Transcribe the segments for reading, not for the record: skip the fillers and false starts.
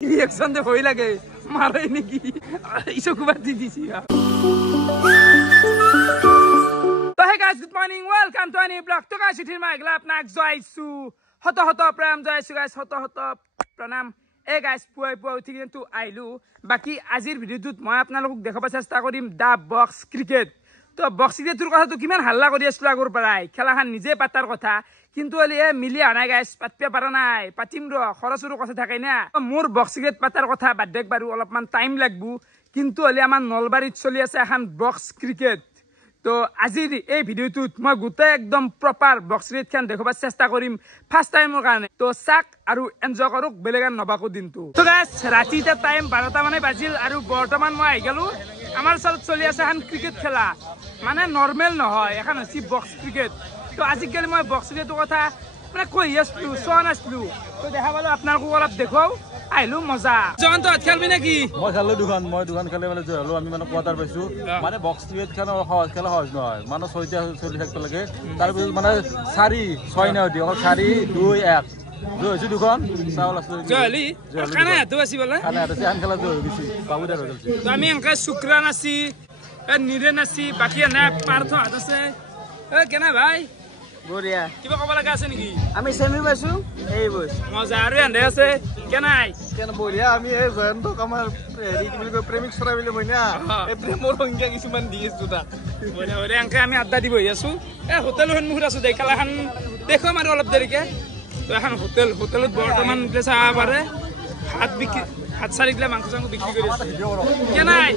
reaction দে ভয় লাগে মারাই নাকি ইসো কুবার দি দিছি তো hey guys good morning welcome to আনি ব্লগ তো গাইস ইঠিৰ মাইগলা আপোনাক জয়ছু হত হত প্ৰণাম জয়ছু গাইস হত হত প্ৰণাম এ গাইস পুৱাই উঠি কিন্তু আইলু বাকি আজিৰ ভিডিওটোত মই আপোনালোকক দেখাব চেষ্টা কৰিম দা বক্স ক্ৰিকেট তো বক্স ক্ৰিকেটৰ কথাটো কিমান হাল্লা কৰি আছিল আগৰ পৰাই খেলাখান নিজে পাতাৰ কথা কিন্তু এ মিলি আনা গাইস পাতিব পাৰা নাই পাতিম ৰ খৰচৰো কথা থাকে না মোৰ বক্স ক্ৰিকেট পাতাৰ কথা বাদেক বাৰু অলপমান টাইম লাগবো কিন্তু এলি আমাৰ নলবাৰীত চলি আছে এখন বক্স ক্ৰিকেট তো আজিৰ এই ভিডিওটোত মই গোটেই একদম প্ৰপাৰ বক্স ক্ৰিকেট খান দেখাব চেষ্টা কৰিম ফাৰ্ষ্ট টাইমৰ কাৰণে তো চাক আৰু এনজয় কৰক বেলেগান নবাকো দিনটো তো গাইস ৰাতিটা টাইম 12টা মানে বাজিল আৰু বৰ্তমান মই আহি গলো আমাৰ চলত চলি আছে এখন ক্ৰিকেট খেলা মানে নৰ্মেল নহয় এখন হৈছে বক্স ক্ৰিকেট তো আজিকালি মই বক্স ক্ৰিকেটৰ কথা মানে কৈ আছিলো চোৱা নাছিলো তো দেখা পালো আপোনালোকক অলপ দেখুৱাও আইলো মজা জন তো খেলবি নাকি মই খেলো দুখন খেলে মানে হলো আমি মানে কোৱাৰ্টাৰ পাইছো মানে বক্স ক্ৰিকেট খেলা সহজ নহয় মানে 6টা চলি থাকিব লাগে তাৰ পিছত মানে 4-6 না দি 4-2-1 দুইছো দুখন চাউল আছে জলি খানা তো আছে বলে খানা আছে আন খেলা হৈ গৈছে বাবুদাৰ হৈ গৈছে তো আমি এনেকা শুক্ৰান আছি নিৰেন আছি বাকি না পাৰ্থ হাত আছে এ কেনা ভাই বঢ়িয়া কিবা কব লাগা আছে নেকি আমি সেমি পাইছো এই বস মজা আৰু এন্ডে আছে কেনাই কেন বঢ়িয়া আমি এই জয়ন্তক আমাৰ হেৰি কি বুলি কয় প্ৰেমিক চৰা বুলি মইনা এই প্ৰেমৰ সংজ্ঞা কিছুমান দি আছো তাক বঢ়িয়া এনেকে আমি আড্ডা দি বহি আছো এ হোটেল সন্মুখত আছো দেখালাখান দেখো আৰু অলপ দেৰিকে তো এখন হোটেলত বৰ্তমান প্লেচা পাৰে হাত চাৰিগলা মাংস চাংস বিক্ৰী কৰি আছে কেনাই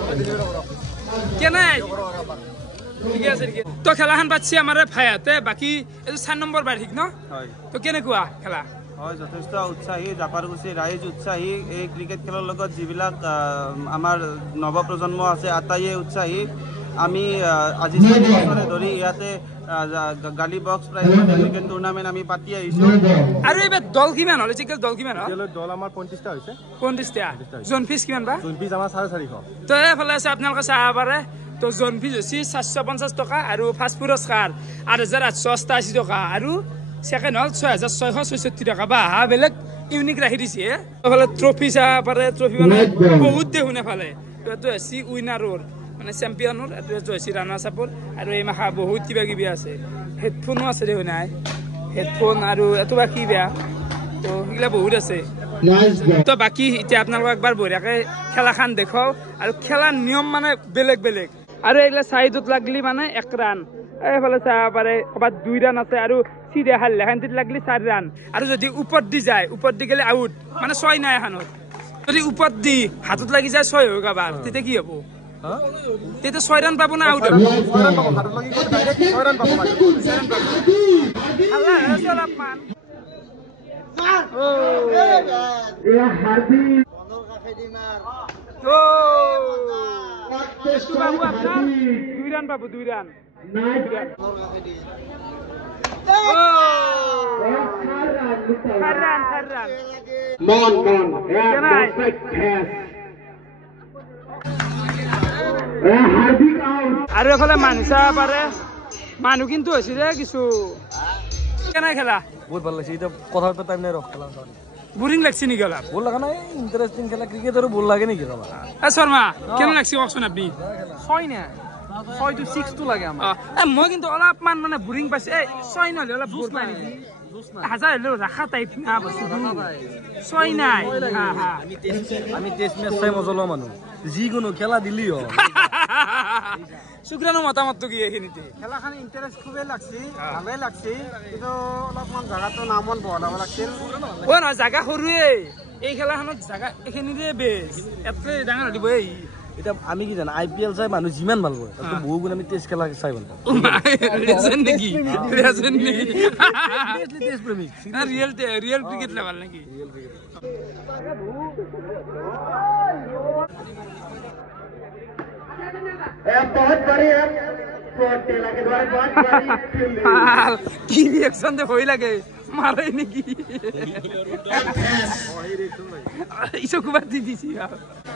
ঠিক আছে তো খেলাখান পাচ্ছি আমাৰ ভাইয়াতে বাকি এই 4 নম্বৰ বাৰ ঠিক ন হয় তো কেনেকুৱা খেলা হয় যথেষ্ট উৎসাহী জাপাৰগুছি ৰাইজ উৎসাহী এই ক্ৰিকেট খেলৰ লগত যিবিলাক আমাৰ নৱ প্ৰজন্ম আছে আটাইয়ে উৎসাহী আমি আজি 4 বছৰ ধৰি ইয়াতে গালি বক্স প্ৰাইজ ক্ৰিকেট টুৰ্নামেন্ট আমি পাতি আহিছো আৰু এইবাৰ দল কিমান হল চিকেল দল কিমান হল দল আমাৰ 25টা হৈছে 25টা জন ফিস কিমান বা জন ফিস আমাৰ 450 তো এফালে আছে আপোনালোকে চাব পাৰে তো জন ফিস হৈছে 450 টকা আৰু ফাৰ্ষ্ট পুৰস্কাৰ 8888 টকা আৰু সেকেন্ড হল 6666 টকা বা বেলেগ ইউনিক ৰাখি দিছে এফালে ট্ৰফি চাব পাৰে ট্ৰফি মানে বহুত দেখোন এফালে তো আছে উইনাৰৰ মানে চ্যাম্পিয়নৰ এটো হৈছে ৰাণা চাপৰ আৰু এই মাখা বহুত কিবা কিবি আছে হেডফোনো আছে দেখোন নাই হেডফোন আৰু এটো বাকি বেয়া তো হিগলা বহুত আছে তো বাকি এতিয়া আপোনালোক একবাৰ বঢ়িয়াকে খেলাখান দেখাও আৰু খেলাৰ নিয়ম মানে বেলেগ আৰু এইলা সাইডত লাগলি মানে 1 ৰান এইফালে চাব পাৰে কবাত 2 ৰান আছে আৰু সিধা হাল লেখানটিত লাগলি 4 ৰান আৰু যদি উপৰ দি যায় উপৰ দি গলে আউট মানে 6 নাই এখানত যদি উপৰ দি হাতত লাগি যায় 6 হৈ গবাৰ তেতিয়া কি হ'ব তেতে 6 ৰান পাবো না আউট 6 ৰান পাবো হাতত লাগি গলে ডাইৰেক্ট 6 ৰান পাবো আল্লাহ ৰাসলাম মান এ হারবি বন্ধর কাছে দি মার ও বাবু আপনার 2 রান পাবো 2 রান নাইস রান বন্ধর কাছে দি ও 4 রান মন পারফেক্ট প্যাস হার্দিক আউট আর এফালে মানসা পারে মানু কিন্তু হইছে রে কিছু কেনা খেলা বহুত ভাল লাগছে এটা কথা তো টাইম নাই রক খেলা বোরিং লাগছে নি গলা বল লাগা নাই ইন্টারেস্টিং খেলা ক্রিকেট আর বল লাগে নাকি বাবা এ শর্মা কেন লাগছে অকশন আপনি 6 না 6 to 6 তো লাগে আমার এ মই কিন্তু অলপমান মানে বোরিং পাইছে এ 6 নহলে অলপ বোর পাই নেকি হাজার হলো রাখা টাইপ না বস্তু 6 নাই আমি টেস্ট ম্যাচ চাই মজা লও মানু যিকোনো খেলা দিলিও শুক্রানো মতামত কি এখিনিতে খেলাখান ইন্টারেস্ট খুবই লাগছে ভালে লাগছে কিন্তু অলপমান জায়গাটো নামন বহাব লাগছিল ও না জায়গা সৰুৱে এই খেলাখনত জায়গা এখিনিতে বেছ এতকে ডাঙৰ দিব এই এটা আমি কি জানা আইপিএল চাই মানুহ যিমান ভাল পায় তাতে বহু গুণ আমি টেস্ট খেলা চাই ভাল পাওঁ লেজেন্ড নেকি টেস্ট প্রেমিক রিয়েল ক্রিকেট লেভেল নাকি बहुत बड़ी है टेला के द्वारा बहुत बड़ी কি রিঅ্যাকশন দে ভয় লাগে মারাই নাকি ইসো কুবার দি দিছি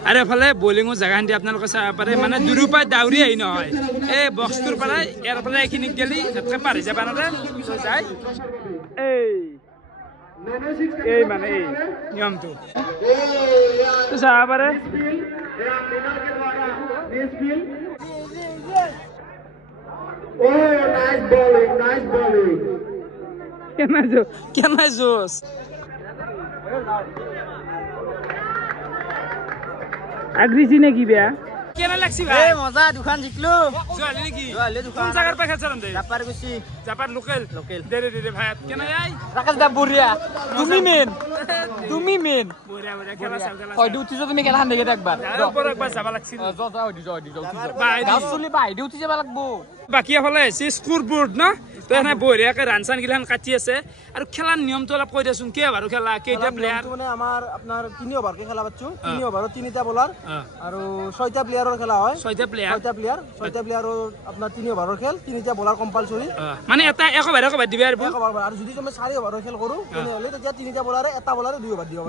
আরে ফলে বোলিং জায়গাটি আপোনালোকে চাব পাৰে মানে দুৰুপাই দাউৰি আহি নহয় এই বক্সটোৰ পৰা ইয়াৰ পৰা এইখিনি গেলি তাতে পাৰি যাব না যায় এই এই মানে এই নিয়মটো তো চাব পাৰে কেনে জোচ আগ্রিছি নাকি বেয়া কেনে লাগছি ভাই মজা দুখান জিকলো জোয়ালি নাকি জোয়ালি দুখান কোন জায়গার পাখা চলন দে জাপার গুছি জাপার লোকাল দে দে ভাই কেনে আই রাকেশ দা বুরিয়া তুমি মেন বড়িয়া খেলা চাও খেলা হয় ডিউটি তুমি খেলাখান দেখে একবার উপর একবার যাব লাগছিল ভাই চলি ভাই ডিউটি যাব লাগবো বাকি হলে স্কোরবোর্ড না তো এনে বঢ়িয়াকে রানচান গিলান কাটি আছে আৰু খেলাৰ নিয়মটো অলপ কৈ দেচোন কি বাৰু খেলা কেইটা প্লেয়াৰ মানে আমাৰ আপোনাৰ 3 ওভাৰকে খেলা পাচ্ছো 3 ওভাৰত 3টা বলাৰ আৰু 6টা প্লেয়াৰৰ খেলা হয় 6টা প্লেয়াৰৰ আপোনাৰ 3 ওভাৰৰ খেল 3টা বলাৰ কম্পালসৰি মানে এটা এক ওভাৰ দিবে আৰু যদি তুমি 4 ওভাৰৰ খেল কৰো তেনেহলে তেতিয়া 3টা বলাৰে এটা বলাৰে 2 ওভাৰ দিব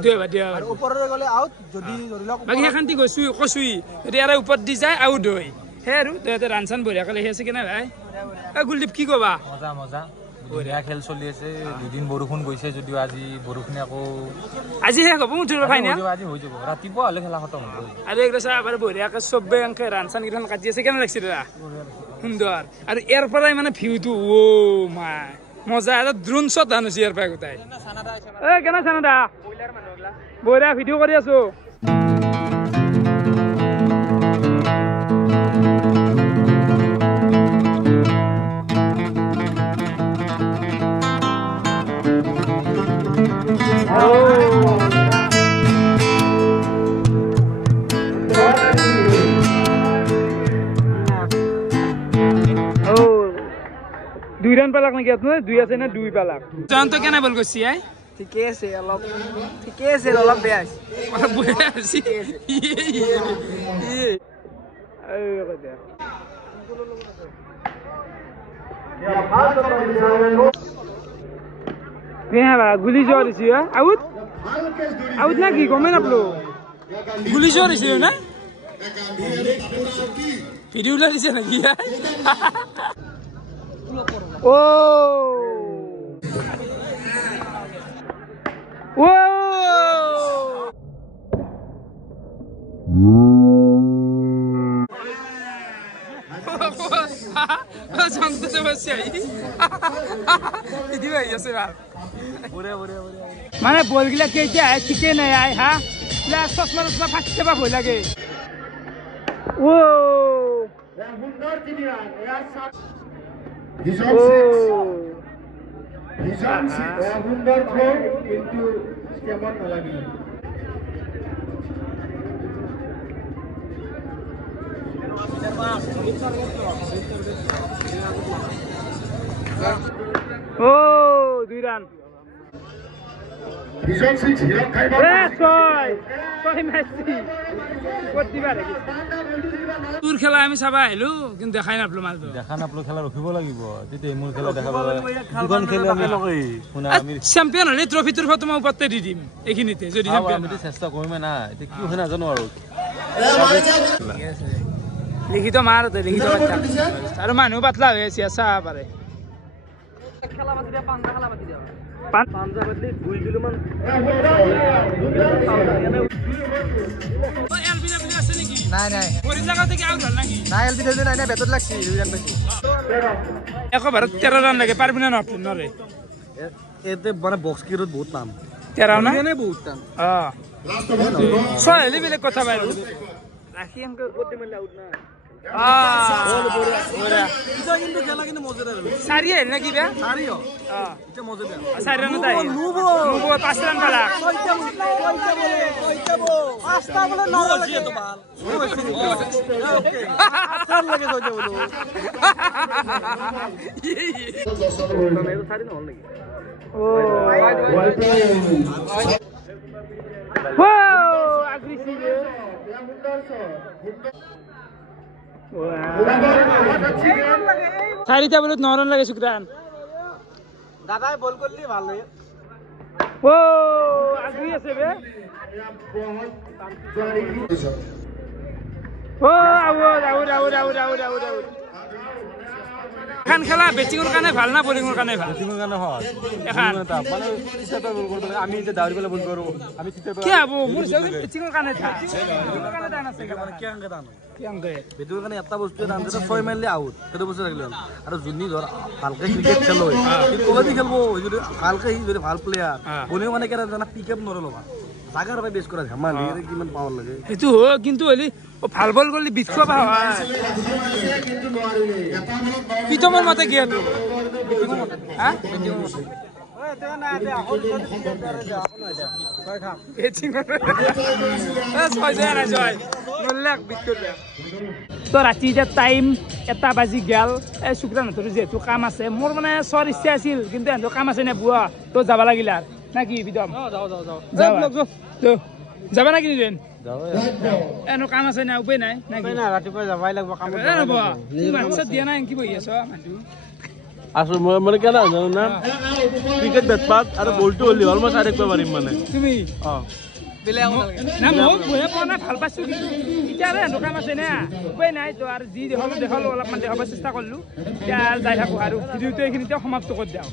আৰু ওপৰৰে গলে আউট যদি ধৰি লওক বাকি এখানটি কচুই যদি আৰু ওপৰত দি যায় আউট হয় হে আৰু তেতে ৰানচান বঢ়িয়াকে লেখি আছে কিনা ভাই গুলদীপ কি কবা মজা মজা বঢ়িয়া খেল চলি আছে দুদিন বৰষুণ গৈছে যদিও আজি বৰষুণে আকৌ আজি হে হ'ব মুঠৰ ফাইনেল আজি হৈ যাব ৰাতিপুৱা হলে খেলা খতম হ'ব আৰু একদম আবাৰ বঢ়িয়াকে চবে অংকে ৰানচান গিখন কাটি আছে কেনে লাগছে দাদা সুন্দৰ আৰু ইয়াৰ পৰাই মানে ভিউটো ও মাই মজা এটা ড্ৰোন শ্বট আনিছে ইয়াৰ পৰা গোটাই কেনে চানাদা বঢ়িয়া ভিডিঅ' কৰি আছো দুই রান পালাক নাকি আপনার দুই আছে না দুই পালাক জান তো কেন বল করছি আই ঠিকে আছে অলপ ঠিকে আছে অলপ বেয়া আছে অলপ বেয়া আছে গুলি যোৱা দিছি আউট আউট না কি গমে নাপলো গুলি যোৱা দিছিল না ভিডিও ওলাই দিছে নাকি ও ও সংসদে বসে ভিডিও হয়ে গেছে মানে বলগুলা কেটে আয় ঠিকই নাই আয় হ্যাঁ চশমা টশমা ফাটতে বা ভয় লাগে ও ও দুই রান তোর খেলা আমি চাবা আহিলো কিন্তু দেখাই নাপলো মালটো দেখা নাপলো খেলা ৰখিব লাগিব তেতিয়া মোৰ খেলা দেখা পাব দুখন খেলে আমি চেম্পিয়ন হলে ট্ৰফি ট্ৰফি তোমাৰ ওপৰতে দি দিম এইখিনিতে যদি চেম্পিয়ন আমি চেষ্টা কৰিমে না এতিয়া কি হয় নাজানো আৰু লিখিত মাৰতে লিখিত আৰু মানুহ পাতলা হৈ আছে চাহ পাৰে খেলা পাতি দিয়া পাঁচটা খেলা পাতি দিয়া পাঁচটা বদলি 2 কিলো মান নাই নাই নাই এলবি ধৰি নাই নাই বেটত লাগছি 2 ৰান পাইছি একো ভাৰত 13 ৰান লাগে পাৰবি না নৰে এতে মানে বক্স কিৰত বহুত নাম 13 না এনে বহুত টান ছয়লি বেলেগ কথা বাইৰ ৰাখি আমকে গতি মাৰলে আউট না কিন্তু খেলা কিন্তু মজাদাৰ চাৰি আহিল নেকি বে চাৰি এটা মজাদাৰ 4 ৰানত আহিল নুবো 5 ৰান পালা পাঁচটা বলে ন লাগে তো ভাল ওকে আসাৰ লাগে কইতে বলো তো সাৰি ন লাগে ও অ্যাগ্ৰেসিভ চাৰিটা বলত 9 ৰান লাগে সুকৰান দাদাই বল কৰলি ভালো ও আগ্ৰি আছে বে ও আউট এখন খেলা বেটিঙৰ কাৰণে ভাল না বলিঙৰ কাৰণে ভাল বেটিঙৰ কাৰণে হয় এখন মানে চিটাৰ বল কৰিব লাগে আমি এতিয়া দাউৰি পেলাই বল কৰো আমি চিটাৰ কি হ'ব মোৰ বেটিঙৰ কাৰণে থা বেটিঙৰ কাৰণে দান আছে মানে কিয়াংকে দান কিয়াংকে বেটিঙৰ কাৰণে এটা বস্তু দান আছে 6 মাইললে আউট সেইটো বস্তু ৰাখিলে আৰু যোনি ধৰ ভালকে ক্ৰিকেট খেলো সি কবাডি খেলবো যদি ভালকে সি যদি ভাল প্লেয়াৰ বলিও মানে কেনে জানা পিকআপ নৰলবা জাগাৰ পৰা বেছ কৰা ধেমালি কিমান পাৱাৰ লাগে সেইটো হয় কিন্তু হলি ভাল বল গলি বিছক পা হয় পিতমৰ মতে কি আতো বেটিঙৰ মতে হা বেটিঙৰ মতে তো ৰাতি যে টাইম 1 বাজি গেল এই শুক্ৰানহঁতৰ যেহেতু কাম আছে মোৰ মানে চৰ ইচ্ছা আছিল কিন্তু এহেঁতৰ কাম আছে নে বুৱা তো যাব লাগিল আৰু না কি বিদম যাবা না কি নিদেন এনো কাম আছে না উপায় নাই ৰাতিপুৱা যাবাই লাগিব কাম দিয়া নাই কি বহি আছ আছো মই মানে কেনে জানো না ক্ৰিকেট বেট পাক আৰু বলটো হলি হল মই চাই থাকিব পাৰিম মানে তুমি না মোক বহে পোৱা নাই ভাল পাইছো কিন্তু এতিয়া আৰু এনো কাম আছে না উপায় নাই তো আৰু যি দেখালো অলপমান দেখাব চেষ্টা কৰিলো এতিয়া যাই থাকো আৰু ভিডিঅ'টো এইখিনিতে সমাপ্ত কৰি দিওঁ